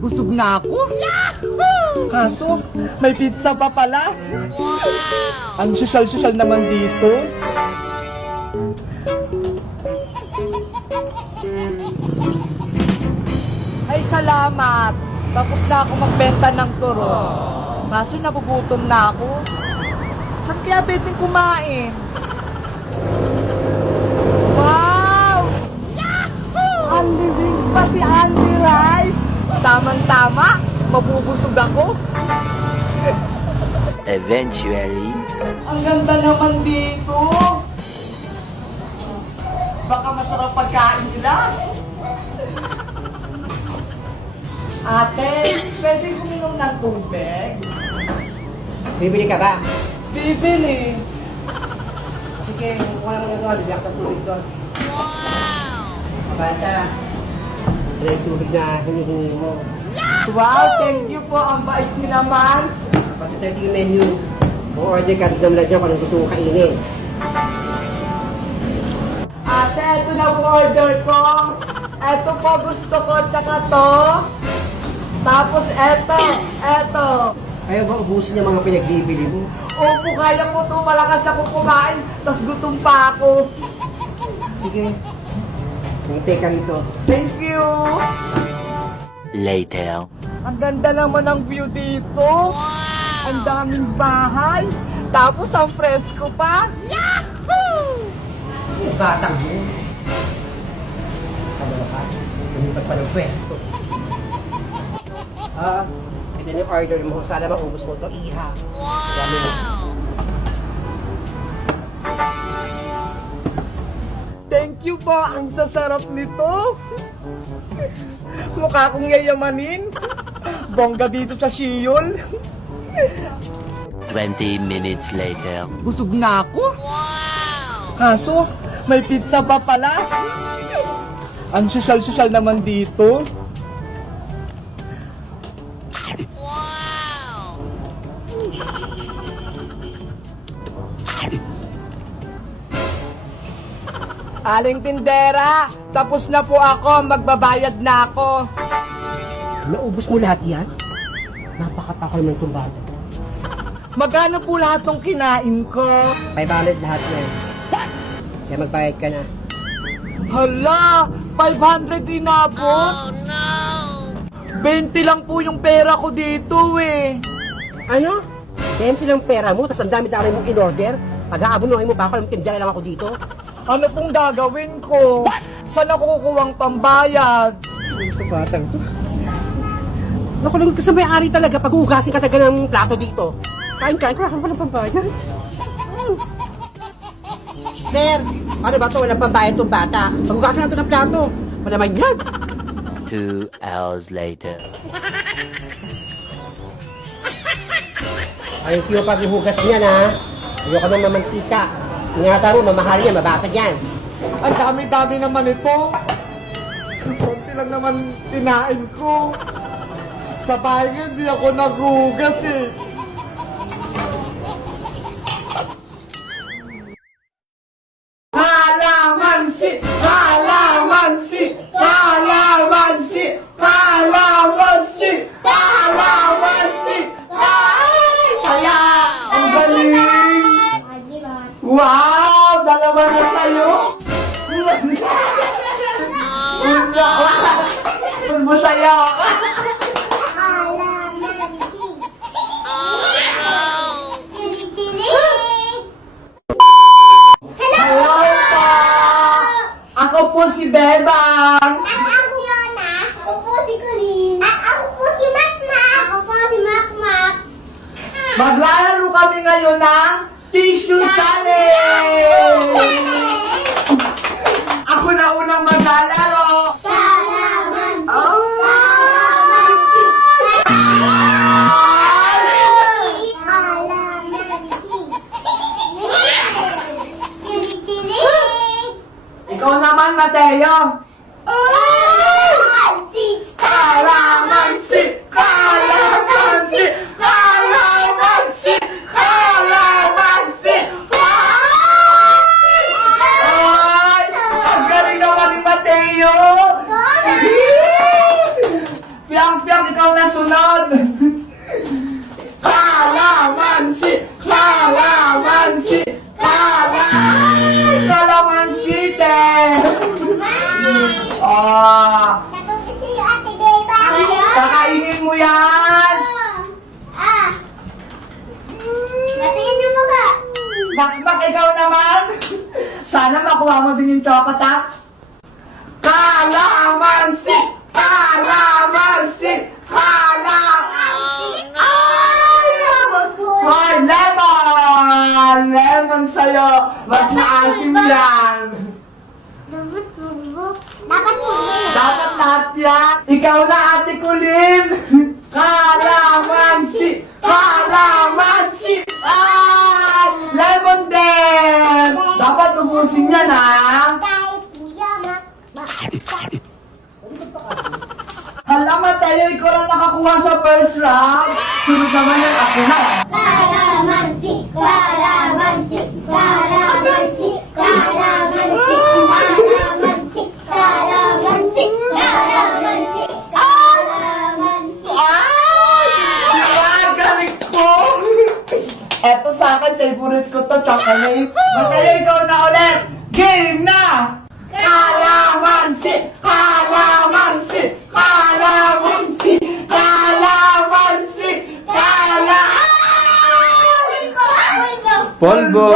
Busog na ako. Kaso, may pizza pa pala. Ang sosyal-sosyal naman dito. Ay, salamat. Tapos na ako magbenta ng turon. Kaso nagugutom na ako. Saan kaya pwedeng kumain? Wow! Only wings pati only rice. Tamang-tama, mabubusog ako. Eventually, Ang ganda naman dito. Baka masarap pagkain nila. Ate, pwede kuminom ng tubig? Bibili ka ba? Bibili. Sige, kuha mo na doon. Bibili ka ng tubig doon. Basta, ito yung tubig na hinihingi mo. Wow, thank you po. Ang bait niyo naman. Pati ito yung menu. O-order ka dito naman dyan kung anong gusto mong kainin. Ate, ito na po order ko. Ito po gusto ko, tsaka to. Tapos eto. Ayaw ba ubusin yung mga pinagbibili mo? Opo, kaya po to. Malakas ako kumain. Tapos gutom pa ako. Sige. Hintay ka rito. Thank you. later. Ang ganda naman ng view dito. Ang daming bahay. Tapos ang presko pa. Yahoo! Sino batang mo? Ano ka? Lumipat pa ng pwesto. Ito na yung order mo. Sana maubos mo ito. Iha. Dami mo. Thank you po. Ang sasarap nito. Mukha kong yayamanin. Bongga dito sa Siyol. 20 minutes later. Busog na ako. Kaso, may pizza pa pala. Ang sosyal-sosyal naman dito. Aling tindera, tapos na po ako, magbabayad na ako. Naubos mo lahat yan? Napakatakal naman itong bata. Magkano po lahat ng kinain ko? 500 lahat yan. Kaya magbayad ka na. Hala, 500 inabot? Oh no! 20 lang po yung pera ko dito eh. Ano? 20 lang pera mo, tapos ang dami-dami mong in-order? Pag-aabunuhin mo pa ako, tindera lang ako dito? Ano pong gagawin ko? Saan ako kukuwang pambayad? Ito batang to. Nakulungkot ka sa may-ari talaga pag ugasin ka sa ganang plato dito. Kain-kain ko, walang pambayad. Sir, ano ba ito? Walang pambayad itong bata. Pag-ugasin natin ng plato. Wala naman yan. 2 hours later. Ayun siyo pag ihugas niyan ha. Ayoko ng mamantika. Ingatan mo, mamahal yan, mabasag yan. Ang dami-dami naman ito. Konti lang naman tinain ko. Sa bahay nga, hindi ako naghugas eh. Kalamansi! Kalamansi! Kalamansi! Kalamansi! Kalamansi! Ay! Kaya! Ang galing! Wow! Dalawa na sa'yo! Masaya! Hello po! Ako po si Bebang! At ako Fiona. Ako po si Colleen. At ako po si Makmak. Ako po si Makmak. Maglalaro kami ngayon ng Tissue Challenge! Ako na unang maglalaro! Kalamansi. Oh! Ikaw naman, Mateo! Kalamansi. Kalamansi! Kalamansi! Kalamansi! Kalamansi! Ay! Ang galing naman ni Mateo! Piyang-piyang Piyang-piyang, ikaw na sunod! Kalamansi! Kalamansi! Kalamansi! Ah, Natutusin yung ate, diba? kakainin mo yan! Natingin yung mukha. Bakbak, ikaw naman! Sana makuha mo din yung Chocotax. Kalamansi! Kalamansi! Kalamansi! Ay, lemon! Lemon sa'yo! Mas maasim yan! Dapat mo. Dapat lahat yan! Ikaw na, Ate Kulin! Kalamansi! Kalamansi! Ay! Lemon din! Dapat ubusin yan, ha? Kahit kuya, Hala, Mateo, ikaw lang nakakuha sa first round. Sunod naman yan, ako na. Kalamansi, kalamansi, kalamansi, kalamansi, kalamansi, kalamansi, kalamansi, kalamansi. Ay! Galing ko! Eto sa akin, favorite ko to, chocolate. Mateo, ikaw na ulit. Game na! Kalamansi! Kalamansi! Kalamansi! Kalamansi! Polvo!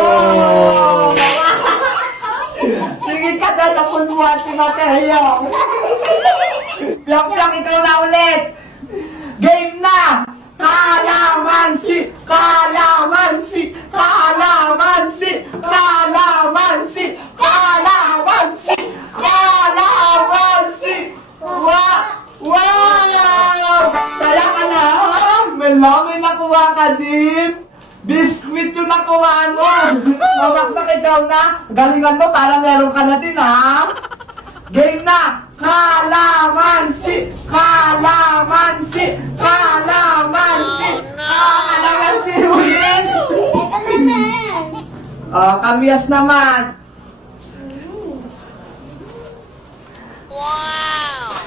Sige ka na, napulbuhan si Mateo. Piyang-piyang, ikaw na ulit. Game na! Kalamansi! Kalamansi! Kalamansi! Kalamansi! Kalamansi! Kalamansi! Wow! Kaya ka na, may nakuha ka din. Biskuit yung nakuha mo. Mamakmak, ikaw na. Galingan mo para meron ka na din, ha? Game na! Kalamansi! Kalamansi! Kalamansi! Kalamansi ulit! Ito naman. Oh, kamyas naman. Wow!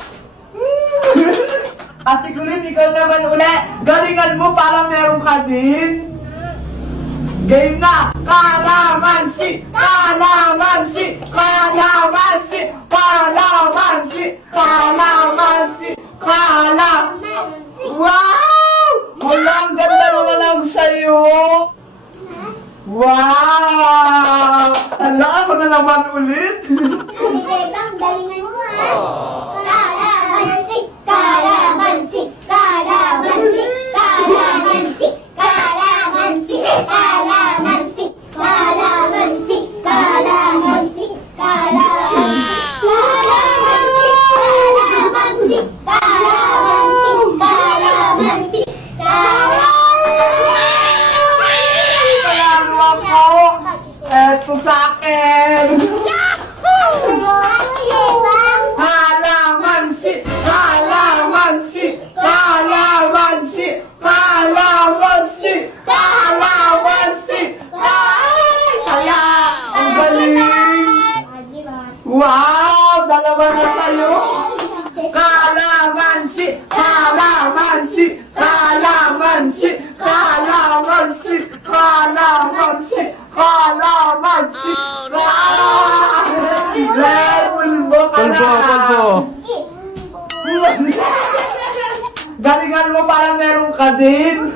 Ate Kulin, ikaw naman ulit. Galingan mo para meron ka din. Game na! Kalamansi! Kalamansi! Kalamansi! Kalamansi! Kalamansi! Kalamansi! Wow! Wala, ang ganda naman ang sayo! Wow! Ala, ako na naman ulit! Bang, galingan mo Kalamansi, kalamansi, kalamansi, kalamansi, kalamansi, kalamansi, kalamansi, kalamansi, kalamansi, kalamansi, kalamansi, Panalo ako! Eto sa akin! Kalamansi! Kalamansi! Kalamansi! Kalamansi! Kalamansi! Ay! Kaya! Ang galing! Wow! Dalawa na sa'yo! Kalamansi! Kalamansi! Kalamansi! Kalamansi! Kalamansi! Kalamansi! Pulbo ka na! Galingan mo para meron ka din!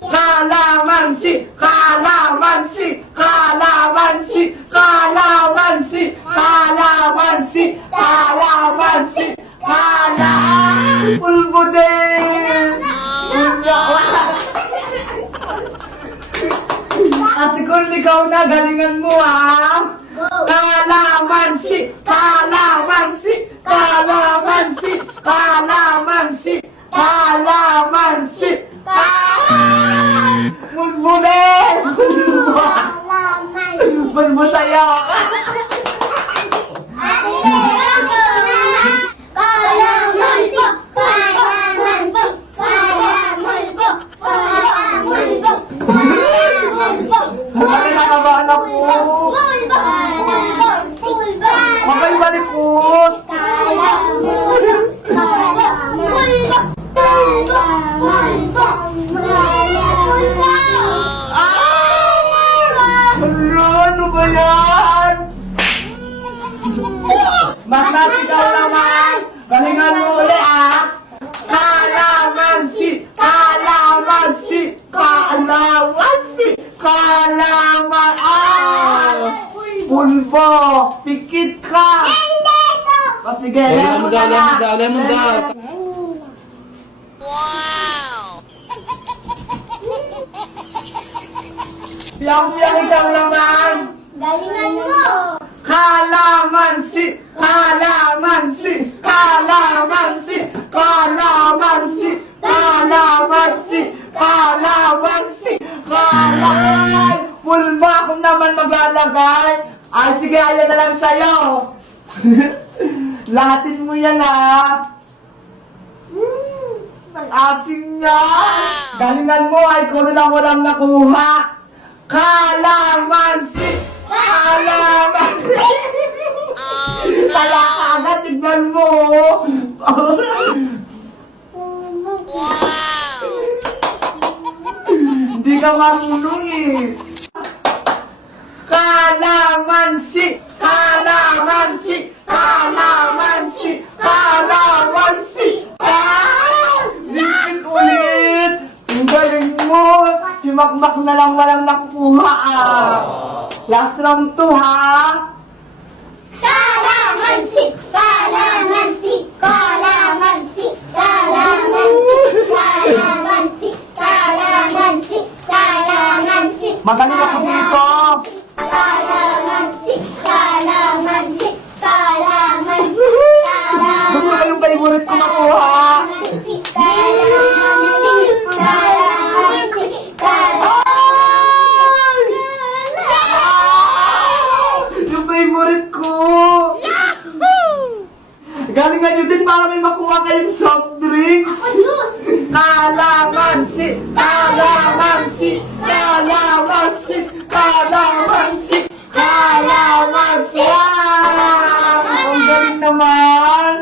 Kalamansi! Kalamansi! Kalamansi! Kalamansi! Kalamansi! Kalamansi! Kalamansi! Pulbo din! Ate Kul, ikaw na, galingan mo, ha? Kalamansi! Kalamansi! Kalamansi! Kalamansi! Kalamansi! Mulmulin! Mulmo sa'yo! Bakit nakabahan ako? Bakit malikot? Kalaman! Pulbo! Pikit ka! Hindi ko! O sige, lemon na lang. lemon daw. Yang ikaw naman! Galingan mo! Kalamansi! Kalamansi! Kalamansi! Kalamansi! Kalamansi! Kalamansi! Kalaman! Pulbo ako naman maglalagay! Ay, sige, ayan na lang sa'yo! Lahatin mo yan, ha? Ang asim niya! Galingan mo, ay kulo lang walang nakuha! Kalamansi! Kalamansi! Kaya ka agad, tignan mo! Hindi ka marunong eh! Kalamansi! Kalamansi! Kalamansi! Kalamansi! Biskit ulit! Ang galing mo! Si Makmak na lang walang nakukuha ah! Last round to ha! Kalamansi! Kalamansi! Kalamansi! Kalamansi! Kalamansi! Kalamansi! Kalamansi! Magaling ako dito! Kalamansi! Kalamansi! Kalamansi! Gusto ko yung favorite ko makuha! Kalamansi! Kalamansi! Kalamansi! Yung favorite ko! Galingan nyo din para may makuha kayong soft drinks! Kalamansi! Kalamansi! Kalamansi! Kalamansi! Kalamansi! Ang galing naman!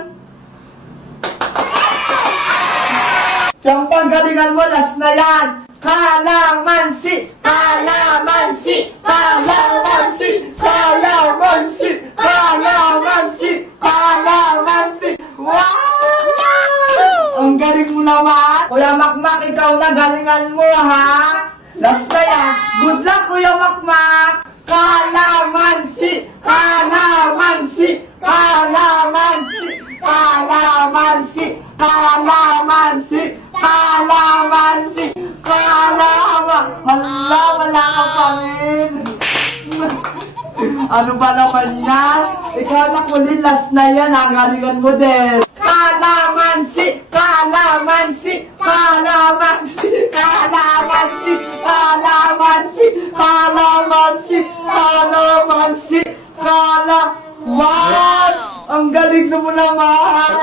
Siyang panggalingan mo, last na yan! Kalamansi! Kalamansi! Kalamansi! Kalamansi! Kalamansi! Kalamansi! Wow! Ang galing mo naman! Kuya Makmak, ikaw na galingan mo ha! Last na yan! Good luck, Kuya Makmak! Kalamansi! Kalamansi! Kalamansi! Kalamansi! Kalamansi! Kalamansi! Hala, wala ka pa rin! Ano ba naman yan? Ikaw na kulin, last na yan, ha? Galingan mo din! Kalamansi! Kalamansi! Kalamansi! Kalamansi! Kalamansi! Kalamansi! Kalamansi! Wow! Ang galing mo naman!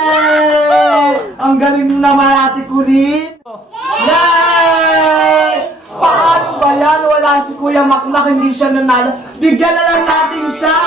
Ang galing mo naman, Ate Kulin! Yay! Paano ba yan? Wala si Kuya Makmak, hindi siya nanalo. Bigyan na lang natin sa